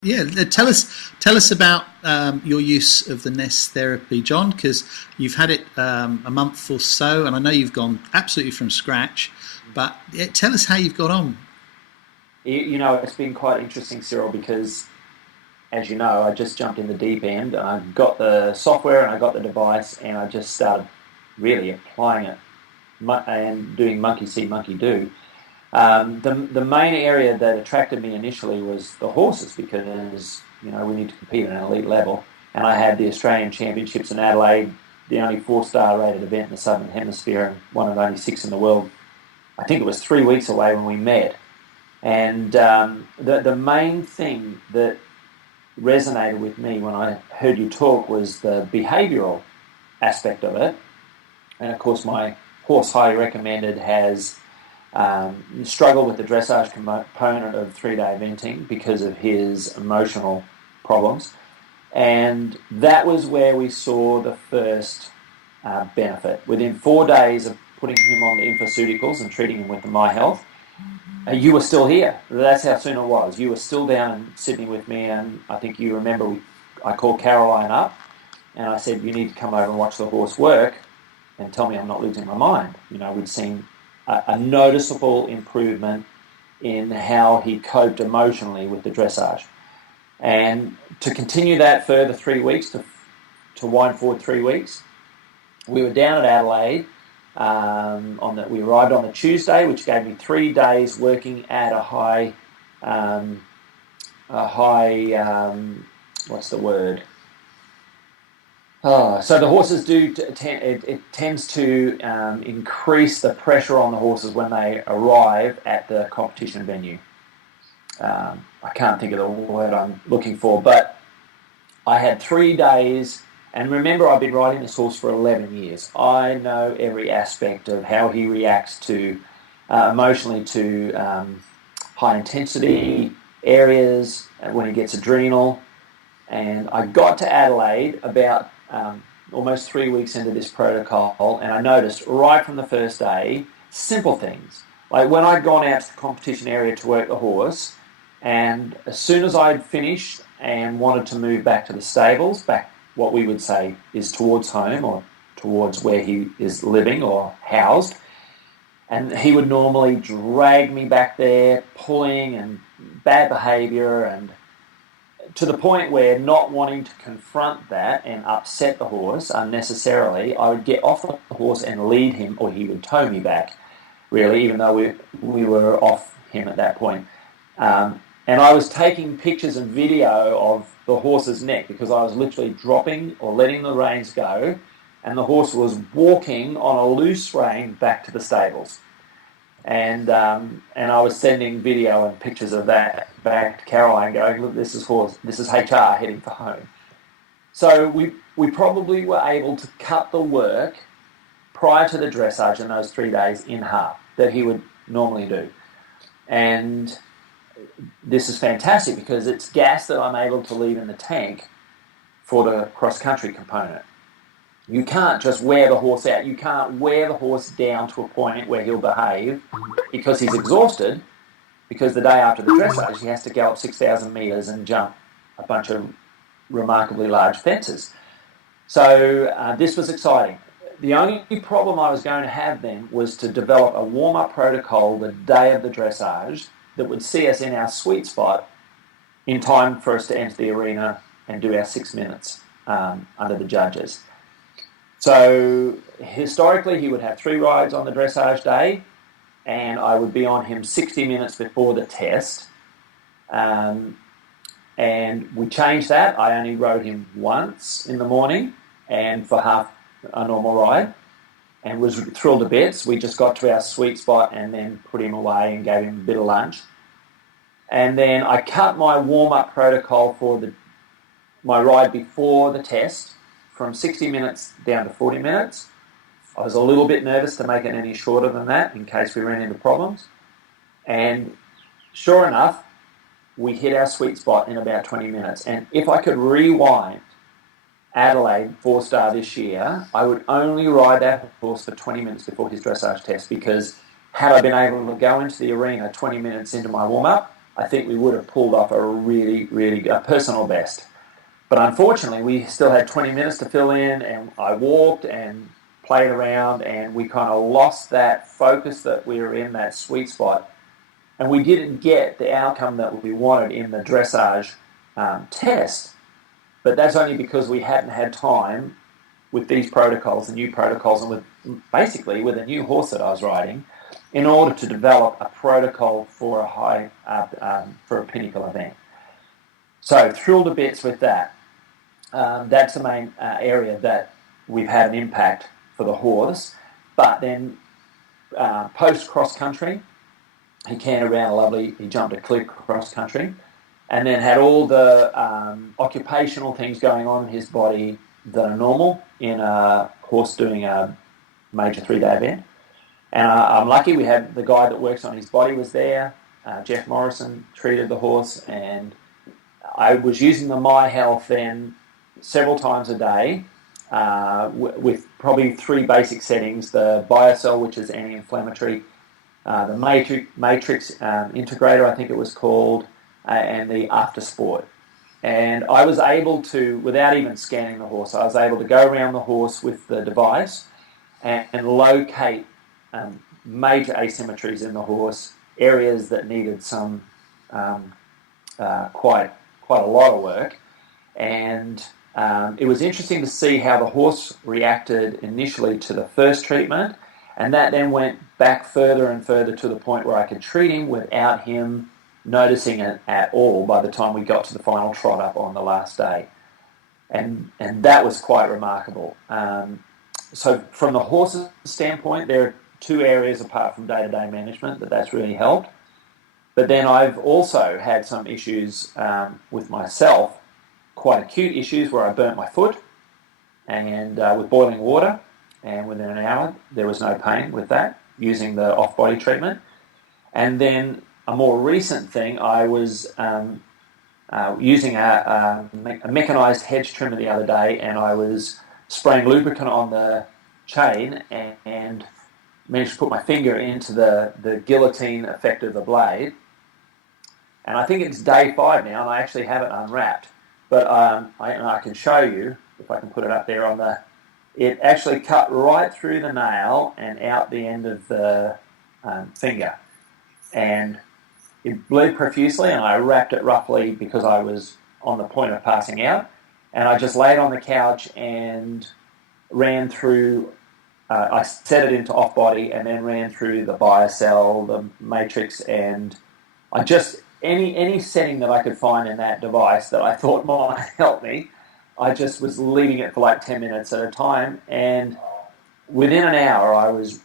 Yeah, tell us about your use of the NES therapy, John, because you've had it a month or so, and I know you've gone absolutely from scratch. But yeah, tell us how you've got on. It's been quite interesting, Cyril, because as you know, I just jumped in the deep end. I got the software and I got the device, and I just started really applying it and doing monkey see, monkey do. The main area that attracted me initially was the horses because we need to compete at an elite level, and I had the Australian Championships in Adelaide, the only four-star rated event in the Southern Hemisphere, and one of only six in the world. I think it was 3 weeks away when we met, and the main thing that resonated with me when I heard you talk was the behavioural aspect of it, and of course my horse highly recommended has struggled with the dressage component of 3-day eventing because of his emotional problems. And that was where we saw the first benefit. Within 4 days of putting him on the infoceuticals and treating him with the My Health, you were still here. That's how soon it was. You were still down in Sydney with me, and I think you remember I called Caroline up and I said, you need to come over and watch the horse work and tell me I'm not losing my mind. We'd seen a noticeable improvement in how he coped emotionally with the dressage. And to continue that further 3 weeks, to wind forward 3 weeks, we were down at Adelaide. We arrived on the Tuesday, which gave me 3 days working at a high, what's the word? So the horses it tends to increase the pressure on the horses when they arrive at the competition venue. I can't think of the word I'm looking for, but I had 3 days, and remember I've been riding this horse for 11 years. I know every aspect of how he reacts to emotionally to high intensity areas, when he gets adrenal. And I got to Adelaide about almost 3 weeks into this protocol, and I noticed right from the first day, simple things. Like when I'd gone out to the competition area to work the horse, and as soon as I'd finished and wanted to move back to the stables, back what we would say is towards home or towards where he is living or housed, and he would normally drag me back there, pulling and bad behaviour, and to the point where, not wanting to confront that and upset the horse unnecessarily, I would get off the horse and lead him, or he would tow me back, really, even though we were off him at that point. And I was taking pictures and video of the horse's neck because I was literally dropping or letting the reins go, and the horse was walking on a loose rein back to the stables. And I was sending video and pictures of that back to Caroline, going, look, this is HR heading for home. So we probably were able to cut the work prior to the dressage in those 3 days in half that he would normally do. And this is fantastic because it's gas that I'm able to leave in the tank for the cross-country component. You can't just wear the horse out. You can't wear the horse down to a point where he'll behave because he's exhausted, because the day after the dressage he has to go up 6,000 metres and jump a bunch of remarkably large fences. So this was exciting. The only problem I was going to have then was to develop a warm-up protocol the day of the dressage that would see us in our sweet spot in time for us to enter the arena and do our 6 minutes under the judges. So historically he would have 3 rides on the dressage day, and I would be on him 60 minutes before the test. And we changed that. I only rode him once in the morning and for half a normal ride, and was thrilled to bits. We just got to our sweet spot and then put him away and gave him a bit of lunch. And then I cut my warm-up protocol for my ride before the test from 60 minutes down to 40 minutes. I was a little bit nervous to make it any shorter than that in case we ran into problems. And sure enough, we hit our sweet spot in about 20 minutes. And if I could rewind Adelaide 4-star this year, I would only ride that horse for 20 minutes before his dressage test, because had I been able to go into the arena 20 minutes into my warm-up, I think we would have pulled off a really, really good personal best. But unfortunately, we still had 20 minutes to fill in, and I walked and played around, and we kind of lost that focus that we were in, that sweet spot. And we didn't get the outcome that we wanted in the dressage test. But that's only because we hadn't had time with these protocols, the new protocols, and with a new horse that I was riding, in order to develop a protocol for for a pinnacle event. So thrilled to bits with that. That's the main area that we've had an impact for the horse. But then post cross country, he cantered around lovely. He jumped a cliff cross country, and then had all the occupational things going on in his body that are normal in a horse doing a major 3-day event. And I'm lucky we had the guy that works on his body was there. Jeff Morrison treated the horse, and I was using the NES Health then several times a day with probably 3 basic settings: the BioCell, which is anti-inflammatory, the Matrix Integrator, I think it was called, and the After Sport. And I was able to, without even scanning the horse, I was able to go around the horse with the device and locate major asymmetries in the horse, areas that needed some quite a lot of work. And it was interesting to see how the horse reacted initially to the first treatment, and that then went back further and further to the point where I could treat him without him noticing it at all by the time we got to the final trot up on the last day. And that was quite remarkable. So from the horse's standpoint, there are 2 areas apart from day-to-day management that's really helped. But then I've also had some issues with myself, quite acute issues where I burnt my foot, and with boiling water, and within an hour there was no pain with that, using the off-body treatment. And then a more recent thing, I was using a mechanised hedge trimmer the other day, and I was spraying lubricant on the chain and managed to put my finger into the guillotine effect of the blade. And I think it's day 5 now, and I actually have it unwrapped. But I can show you, if I can put it up there on the... It actually cut right through the nail and out the end of the finger. And it bled profusely, and I wrapped it roughly because I was on the point of passing out. And I just laid on the couch and ran through... I set it into off-body and then ran through the BioCell, the Matrix, and I just... Any setting that I could find in that device that I thought might help me, I just was leaving it for like 10 minutes at a time. And within an hour, I was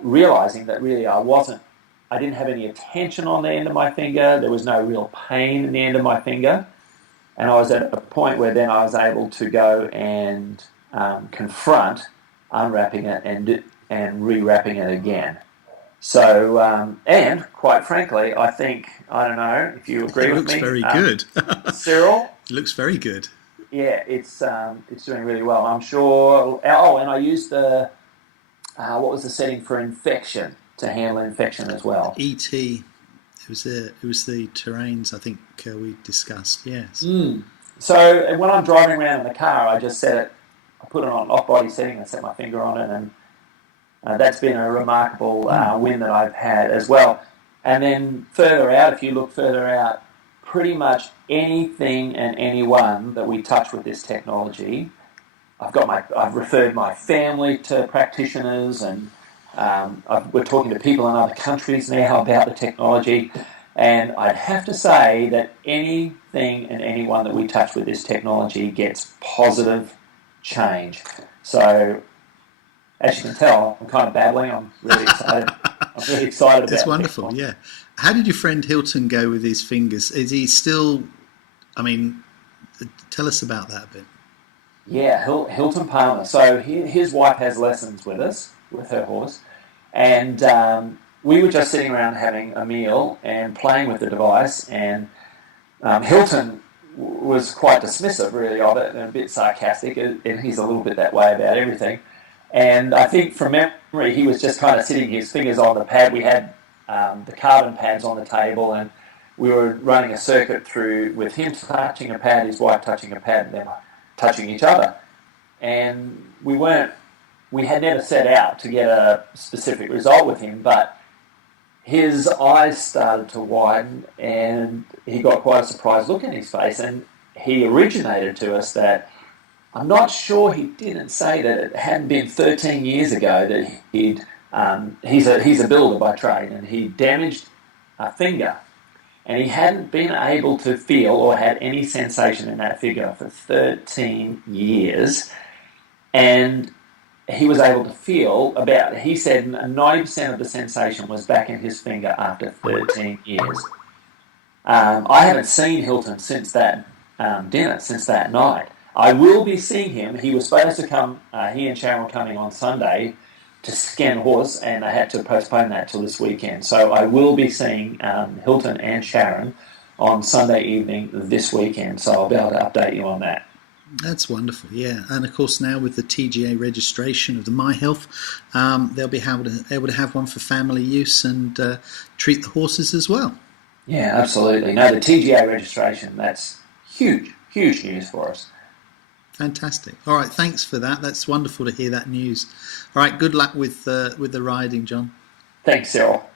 realising that really I didn't have any attention on the end of my finger. There was no real pain in the end of my finger. And I was at a point where then I was able to go and confront unwrapping it and re-wrapping it again. So, and quite frankly, I think, I don't know if you agree with me. It looks very good. Cyril? It looks very good. Yeah, it's doing really well. I'm sure. Oh, and I used what was the setting for infection, to handle infection as well? ET. It was the terrains I think we discussed. Yes. So when I'm driving around in the car, I just set it. I put it on off-body setting. I set my finger on it, and that's been a remarkable win that I've had as well. And then further out, if you look further out, pretty much anything and anyone that we touch with this technology, I've referred my family to practitioners, and we're talking to people in other countries now about the technology. And I'd have to say that anything and anyone that we touch with this technology gets positive change. So, as you can tell, I'm kind of babbling. I'm really excited. About That's wonderful, yeah. How did your friend Hilton go with his fingers? Is he still... I mean, tell us about that a bit. Yeah, Hilton Palmer. So his wife has lessons with us, with her horse. And we were just sitting around having a meal and playing with the device. And Hilton was quite dismissive, really, of it, and a bit sarcastic. And he's a little bit that way about everything. And I think from memory, he was just kind of sitting his fingers on the pad. We had the carbon pads on the table, and we were running a circuit through with him touching a pad, his wife touching a pad, and then touching each other. And we had never set out to get a specific result with him, but his eyes started to widen and he got quite a surprised look in his face, and he originated to us that I'm not sure he didn't say that it hadn't been 13 years ago that he's a builder by trade, and he damaged a finger, and he hadn't been able to feel or had any sensation in that finger for 13 years, and he was able to feel he said 90% of the sensation was back in his finger after 13 years. I haven't seen Hilton since that dinner, since that night. I will be seeing him. He was supposed to come, he and Sharon were coming on Sunday to scan a horse, and I had to postpone that till this weekend. So I will be seeing Hilton and Sharon on Sunday evening this weekend, so I'll be able to update you on that. That's wonderful, yeah. And of course now with the TGA registration of the My Health, they'll be able to have one for family use and treat the horses as well. Yeah, absolutely. No, the TGA registration, that's huge news for us. Fantastic. All right, thanks for that. That's wonderful to hear that news. All right, good luck with the riding, John. Thanks, Cyril.